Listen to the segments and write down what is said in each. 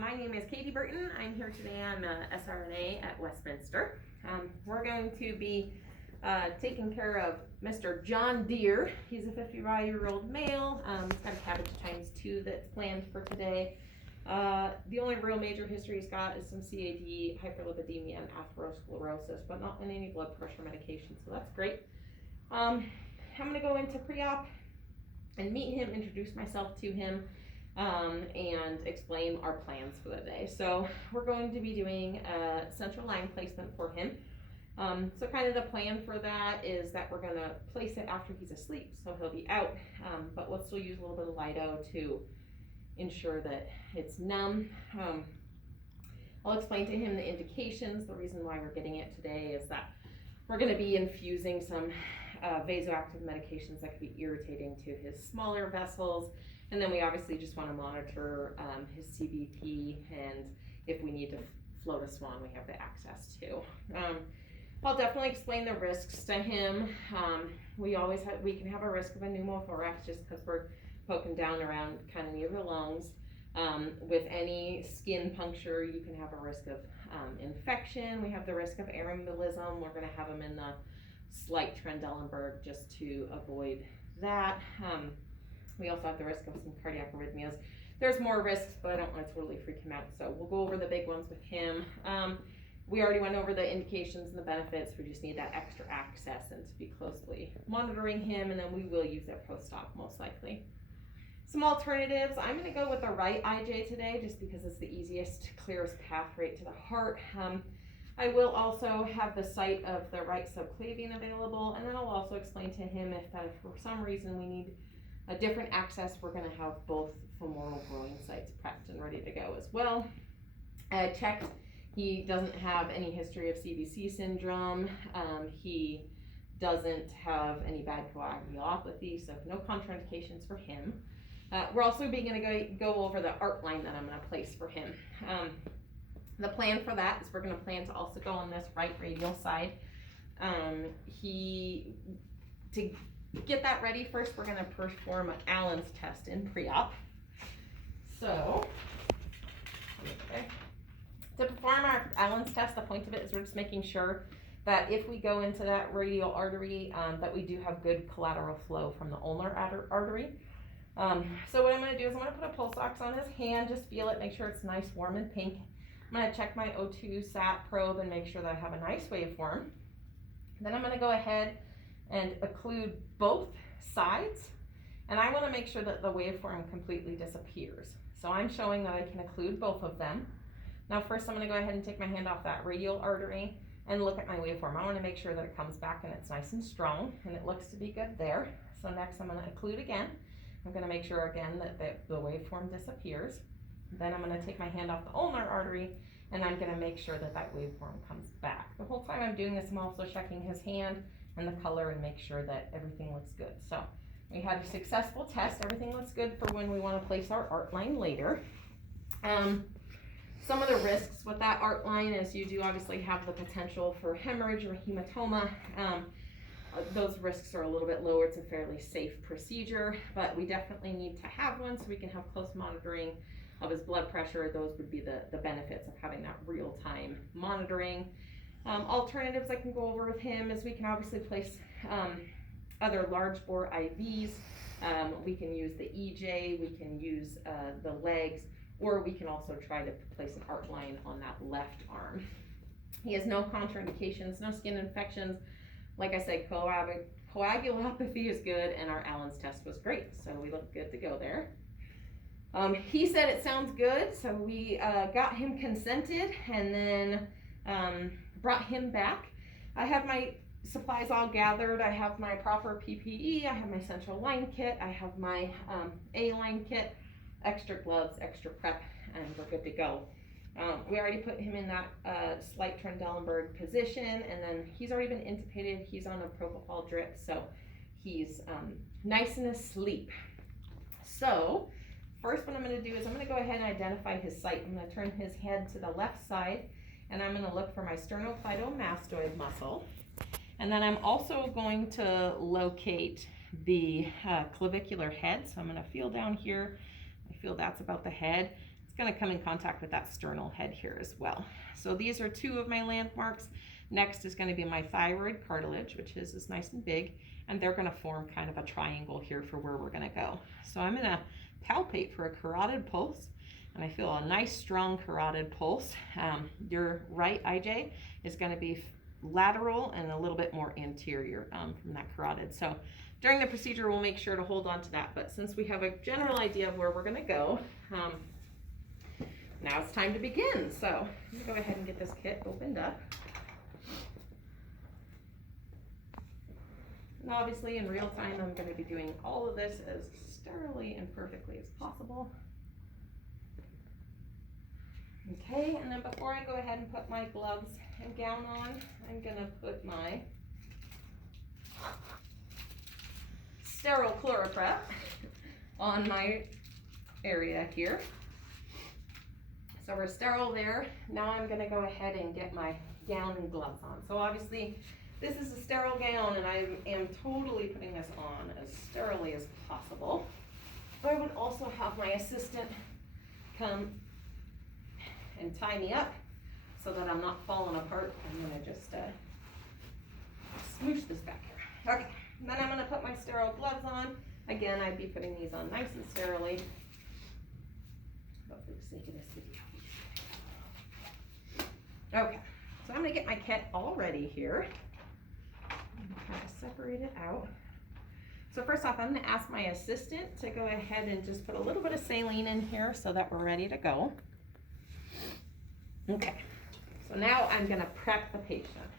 My name is Katie Burton. I'm here today. I'm a SRNA at Westminster. We're going to be taking care of Mr. John Deere. He's a 55-year-old male. He's got a cabbage times 2 that's planned for today. The only real major history he's got is some CAD, hyperlipidemia, and atherosclerosis, but not any blood pressure medication, so that's great. I'm going to go into pre-op and meet him, introduce myself to him, and explain our plans for the day. So we're going to be doing a central line placement for him. So kind of the plan for that is that we're going to place it after he's asleep, so he'll be out, but we'll still use a little bit of Lido to ensure that it's numb. I'll explain to him the indications. The reason why we're getting it today is that we're going to be infusing some vasoactive medications that could be irritating to his smaller vessels, and then we obviously just want to monitor his CBP, and if we need to float a swan, we have the access to. I'll definitely explain the risks to him. We can have a risk of a pneumothorax just because we're poking down around kind of near the lungs. With any skin puncture, you can have a risk of infection. We have the risk of air embolism. We're going to have him in the slight Trendelenburg just to avoid that. We also have the risk of some cardiac arrhythmias. There's more risks, but I don't want to totally freak him out, so we'll go over the big ones with him. We already went over the indications and the benefits. We just need that extra access and to be closely monitoring him, and then we will use that post-op most likely. Some alternatives, I'm going to go with the right IJ today just because it's the easiest, clearest path right to the heart. I will also have the site of the right subclavian available, and then I'll also explain to him if for some reason we need a different access, we're going to have both femoral growing sites prepped and ready to go as well. I checked, he doesn't have any history of CVC syndrome. He doesn't have any bad coagulopathy, so no contraindications for him. We're also going to go over the art line that I'm going to place for him. The plan for that is we're going to plan to also go on this right radial side. To get that ready first, we're going to perform an Allen's test in pre-op. So, to perform our Allen's test, the point of it is we're just making sure that if we go into that radial artery, that we do have good collateral flow from the ulnar artery. So what I'm going to do is I'm going to put a pulse ox on his hand, just feel it, make sure it's nice, warm, and pink. I'm going to check my O2 sat probe and make sure that I have a nice waveform. Then I'm going to go ahead and occlude both sides, and I want to make sure that the waveform completely disappears. So I'm showing that I can occlude both of them. Now first I'm going to go ahead and take my hand off that radial artery and look at my waveform. I want to make sure that it comes back and it's nice and strong, and it looks to be good there. So next I'm going to occlude again. I'm going to make sure again that the waveform disappears. Then I'm going to take my hand off the ulnar artery, and I'm going to make sure that that waveform comes back. The whole time I'm doing this, I'm also checking his hand and the color and make sure that everything looks good. So we had a successful test. Everything looks good for when we want to place our art line later. Some of the risks with that art line is you do obviously have the potential for hemorrhage or hematoma. Those risks are a little bit lower. It's a fairly safe procedure, but we definitely need to have one so we can have close monitoring of his blood pressure. Those would be the benefits of having that real-time monitoring. Alternatives I can go over with him is we can obviously place other large bore IVs. We can use the EJ, we can use the legs, or we can also try to place an art line on that left arm. He has no contraindications, no skin infections. Like I said, coagulopathy is good, and our Allen's test was great, so we look good to go there. He said it sounds good, so we got him consented and then brought him back. I have my supplies all gathered. I have my proper PPE, I have my central line kit, I have my A-line kit, extra gloves, extra prep, and we're good to go. We already put him in that slight Trendelenburg position, and then he's already been intubated. He's on a propofol drip, so he's nice and asleep. So first what I'm going to do is I'm going to go ahead and identify his site. I'm going to turn his head to the left side, and I'm going to look for my sternocleidomastoid muscle. And then I'm also going to locate the clavicular head. So I'm going to feel down here. I feel that's about the head. gonna come in contact with that sternal head here as well. So these are two of my landmarks. Next is gonna be my thyroid cartilage, which is nice and big, and they're gonna form kind of a triangle here for where we're gonna go. So I'm gonna palpate for a carotid pulse, and I feel a nice strong carotid pulse. Your right IJ is gonna be lateral and a little bit more anterior from that carotid. So during the procedure, we'll make sure to hold on to that. But since we have a general idea of where we're gonna go, now it's time to begin. So I'm gonna go ahead and get this kit opened up. And obviously in real time, I'm gonna be doing all of this as sterilely and perfectly as possible. Okay, and then before I go ahead and put my gloves and gown on, I'm gonna put my sterile ChloraPrep on my area here. So we're sterile there. Now I'm gonna go ahead and get my gown and gloves on. So obviously this is a sterile gown, and I am totally putting this on as sterilely as possible. But I would also have my assistant come and tie me up so that I'm not falling apart. I'm gonna just smoosh this back here. Okay, and then I'm gonna put my sterile gloves on. Again, I'd be putting these on nice and sterilely, but for the sake of this video. Okay, so I'm gonna get my kit all ready here. Kind of separate it out. So first off, I'm gonna ask my assistant to go ahead and just put a little bit of saline in here so that we're ready to go. Okay, so now I'm gonna prep the patient.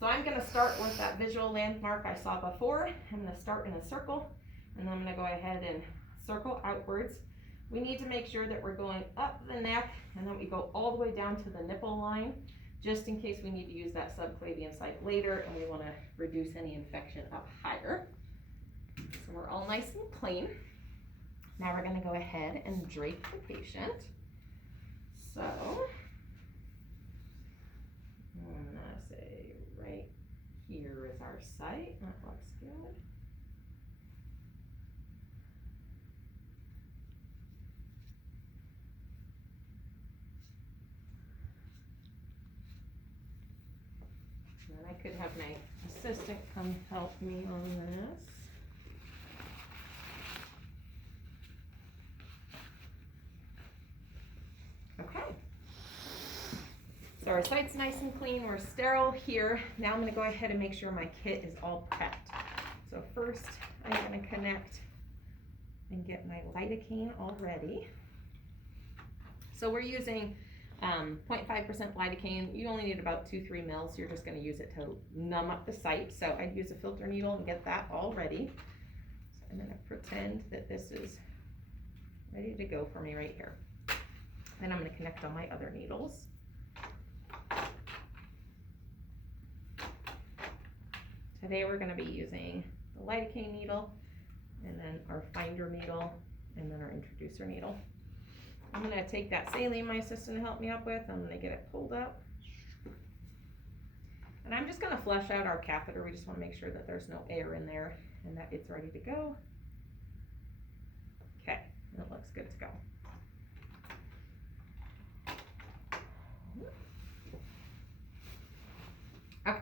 So I'm gonna start with that visual landmark I saw before. I'm gonna start in a circle, and then I'm gonna go ahead and circle outwards. We need to make sure that we're going up the neck, and then we go all the way down to the nipple line, just in case we need to use that subclavian site later and we want to reduce any infection up higher. So we're all nice and clean. Now we're going to go ahead and drape the patient. So I'm going to say right here is our site. That looks good. I could have my assistant come help me on this. Okay. So our site's nice and clean. We're sterile here. Now I'm going to go ahead and make sure my kit is all prepped. So first I'm going to connect and get my lidocaine all ready. So we're using 0.5% lidocaine. You only need about 2-3 mils. You're just going to use it to numb up the site. So I'd use a filter needle and get that all ready. So I'm going to pretend that this is ready to go for me right here. Then I'm going to connect all my other needles. Today we're going to be using the lidocaine needle, and then our finder needle, and then our introducer needle. I'm going to take that saline my assistant helped me up with. I'm going to get it pulled up. And I'm just going to flush out our catheter. We just want to make sure that there's no air in there and that it's ready to go. Okay, and it looks good to go. Okay.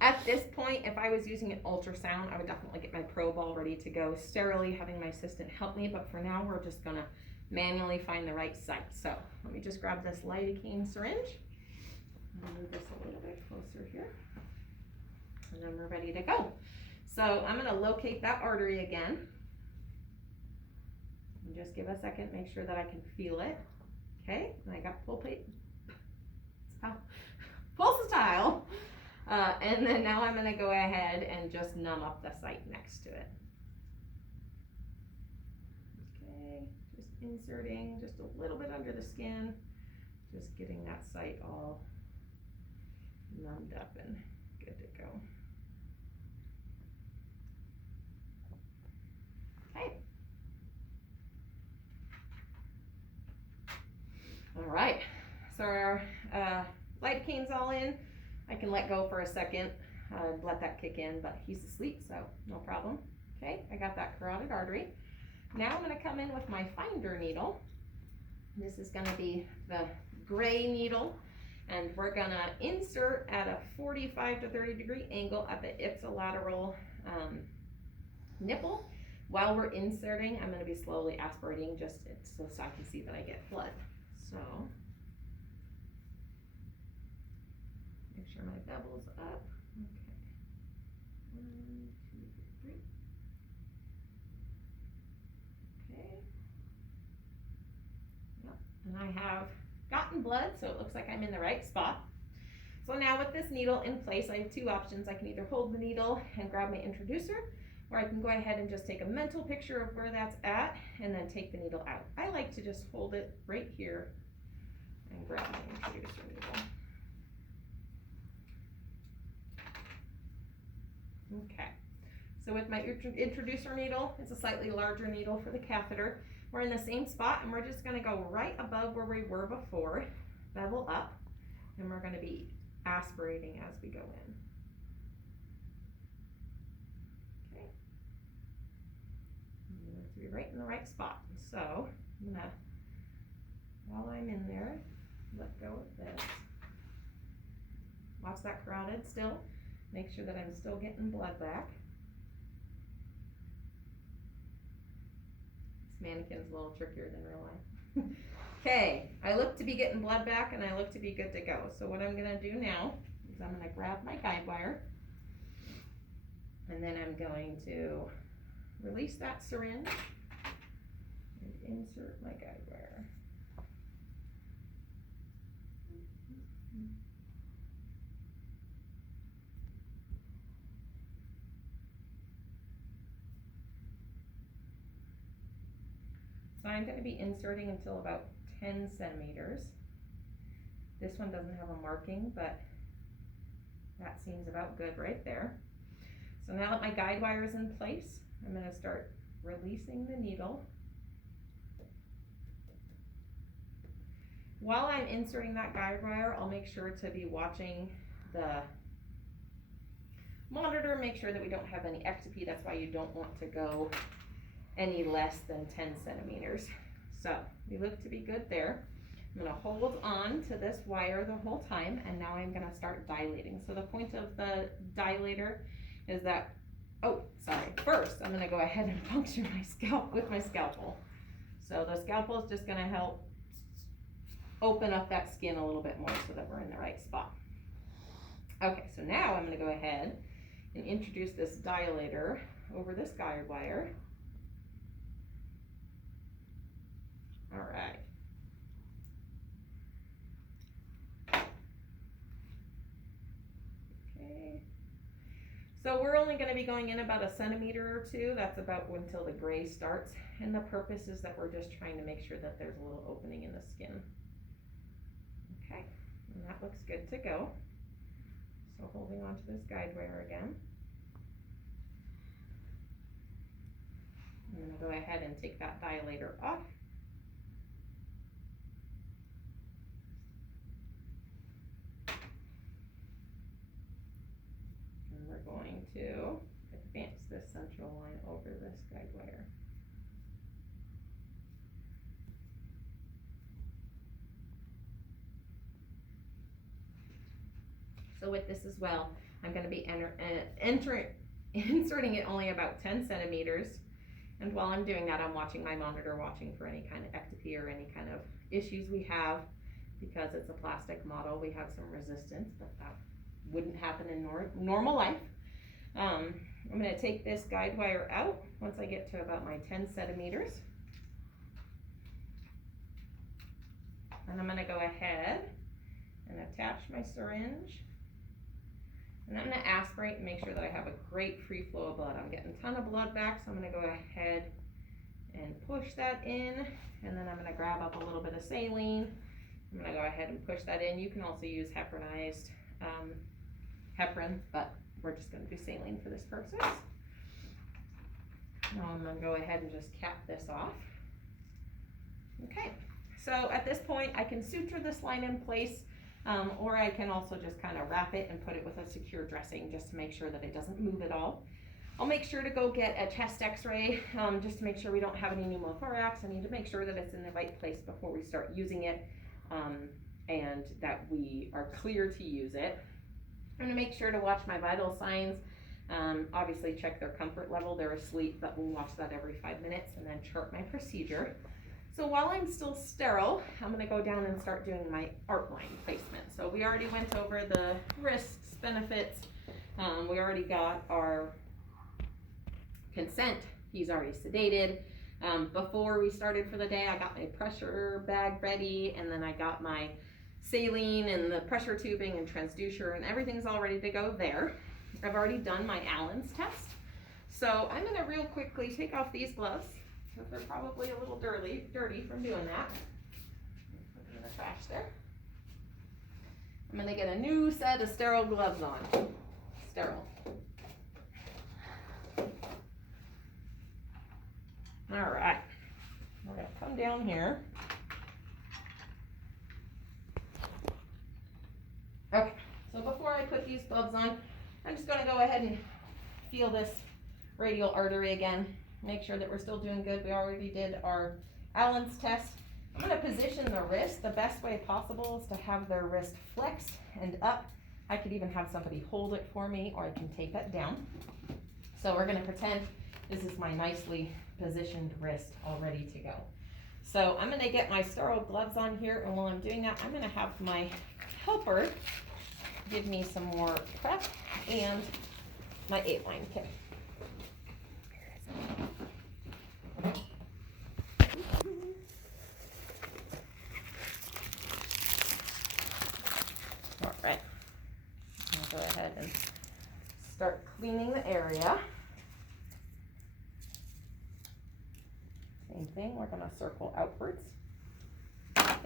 At this point, if I was using an ultrasound, I would definitely get my probe all ready to go, sterilely having my assistant help me. But for now, we're just going to manually find the right site. So let me just grab this lidocaine syringe and move this a little bit closer here, and then we're ready to go. So I'm going to locate that artery again, and just give a second, make sure that I can feel it. Okay, and I got pulsatile, and then now I'm going to go ahead and just numb up the site next to it. Inserting just a little bit under the skin, just getting that site all numbed up and good to go. Okay. All right, so our lidocaine's all in. I can let go for a second, let that kick in, but he's asleep, so no problem. Okay, I got that carotid artery. Now I'm going to come in with my finder needle, This is gonna be the gray needle, and we're gonna insert at a 45 to 30 degree angle at the ipsilateral nipple. While we're inserting, I'm gonna be slowly aspirating just so I can see that I get blood. So, make sure my bevel's up. Okay. 1, 2, 3. Okay. Yep. And I have gotten blood, so it looks like I'm in the right spot. So now with this needle in place, I have two options. I can either hold the needle and grab my introducer, or I can go ahead and just take a mental picture of where that's at and then take the needle out. I like to just hold it right here and grab my introducer needle. Okay, so with my introducer needle, it's a slightly larger needle for the catheter. We're in the same spot, and we're just gonna go right above where we were before, bevel up, and we're gonna be aspirating as we go in. Okay, and we have to be right in the right spot. So I'm gonna, while I'm in there, let go of this. Watch that carotid still. Make sure that I'm still getting blood back. This mannequin's a little trickier than real life. Okay, I look to be getting blood back, and I look to be good to go. So what I'm gonna do now is I'm gonna grab my guide wire, and then I'm going to release that syringe and insert my guide wire. So I'm going to be inserting until about 10 centimeters. This one doesn't have a marking, but that seems about good right there. So now that my guide wire is in place, I'm going to start releasing the needle. While I'm inserting that guide wire, I'll make sure to be watching the monitor, make sure that we don't have any ectopy. That's why you don't want to go any less than 10 centimeters. So we look to be good there. I'm gonna hold on to this wire the whole time, and now I'm gonna start dilating. So the point of the dilator is that, first I'm gonna go ahead and puncture my scalp with my scalpel. So the scalpel is just gonna help open up that skin a little bit more so that we're in the right spot. Okay, so now I'm gonna go ahead and introduce this dilator over this guide wire. All right. Okay. So we're only going to be going in about a centimeter or two. That's about until the gray starts. And the purpose is that we're just trying to make sure that there's a little opening in the skin. Okay. And that looks good to go. So holding on to this guide wire again. I'm going to go ahead and take that dilator off. We're going to advance this central line over this guide wire. So with this as well, I'm going to be inserting it only about 10 centimeters. And while I'm doing that, I'm watching my monitor, watching for any kind of ectopy or any kind of issues we have. Because it's a plastic model, we have some resistance, but that wouldn't happen in normal life. I'm going to take this guide wire out once I get to about my 10 centimeters. And I'm going to go ahead and attach my syringe. And I'm going to aspirate and make sure that I have a great free flow of blood. I'm getting a ton of blood back, so I'm going to go ahead and push that in. And then I'm going to grab up a little bit of saline. I'm going to go ahead and push that in. You can also use heparinized heparin, but we're just going to do saline for this purpose. Now I'm going to go ahead and just cap this off. Okay, so at this point I can suture this line in place, or I can also just kind of wrap it and put it with a secure dressing just to make sure that it doesn't move at all. I'll make sure to go get a chest x-ray, just to make sure we don't have any pneumothorax. I need to make sure that it's in the right place before we start using it, and that we are clear to use it. I'm gonna make sure to watch my vital signs. Obviously check their comfort level. They're asleep, but we'll watch that every 5 minutes, and then chart my procedure. So while I'm still sterile, I'm gonna go down and start doing my art line placement. So we already went over the risks, benefits. We already got our consent. He's already sedated. Before we started for the day, I got my pressure bag ready, and then I got my saline and the pressure tubing and transducer, and everything's all ready to go there. I've already done my Allen's test. So I'm gonna real quickly take off these gloves, because they're probably a little dirty from doing that. Put them in the trash there. I'm gonna get a new set of sterile gloves on. Sterile. All right, we're gonna come down here. Okay, so before I put these gloves on, I'm just gonna go ahead and feel this radial artery again. Make sure that we're still doing good. We already did our Allen's test. I'm gonna position the wrist. The best way possible is to have their wrist flexed and up. I could even have somebody hold it for me, or I can tape it down. So we're gonna pretend this is my nicely positioned wrist all ready to go. So I'm gonna get my sterile gloves on here, and while I'm doing that, I'm gonna have my helper give me some more prep and my 8-line kit. All right, I'll go ahead and start cleaning the area. Same thing, we're gonna circle outwards.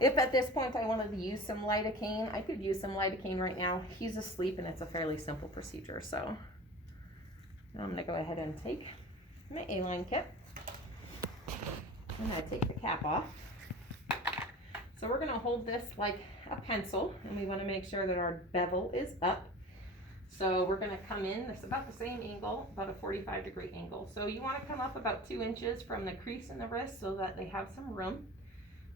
If at this point I wanted to use some lidocaine, I could use some lidocaine right now. He's asleep and it's a fairly simple procedure, so I'm gonna go ahead and take my A-line kit, and I take the cap off. So we're gonna hold this like a pencil, and we wanna make sure that our bevel is up. So we're gonna come in, it's about the same angle, about a 45-degree angle. So you wanna come up about 2 inches from the crease in the wrist so that they have some room.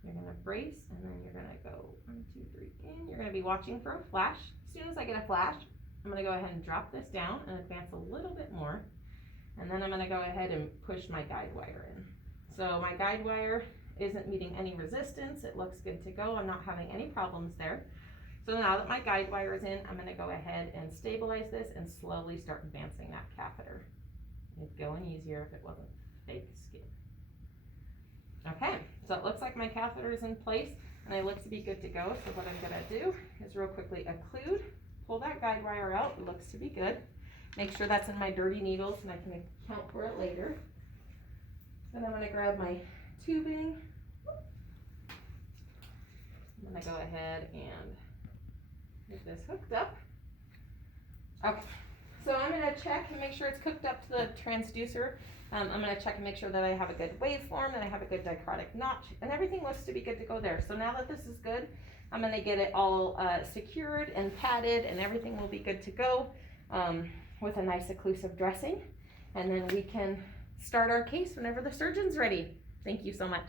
You're gonna brace, and then you're gonna go 1, 2, 3 in. You're gonna be watching for a flash. As soon as I get a flash, I'm gonna go ahead and drop this down and advance a little bit more. And then I'm gonna go ahead and push my guide wire in. So my guide wire isn't meeting any resistance. It looks good to go. I'm not having any problems there. So now that my guide wire is in, I'm gonna go ahead and stabilize this and slowly start advancing that catheter. It'd go in easier if it wasn't fake skin. Okay, so it looks like my catheter is in place and I look to be good to go. So what I'm gonna do is real quickly occlude, pull that guide wire out. It looks to be good. Make sure that's in my dirty needles and I can account for it later. Then I'm gonna grab my tubing. I'm gonna go ahead and get this hooked up. Okay, so I'm gonna check and make sure it's hooked up to the transducer. I'm gonna check and make sure that I have a good waveform, that I have a good dichrotic notch, and everything looks to be good to go there. So now that this is good, I'm gonna get it all secured and padded, and everything will be good to go with a nice occlusive dressing. And then we can start our case whenever the surgeon's ready. Thank you so much.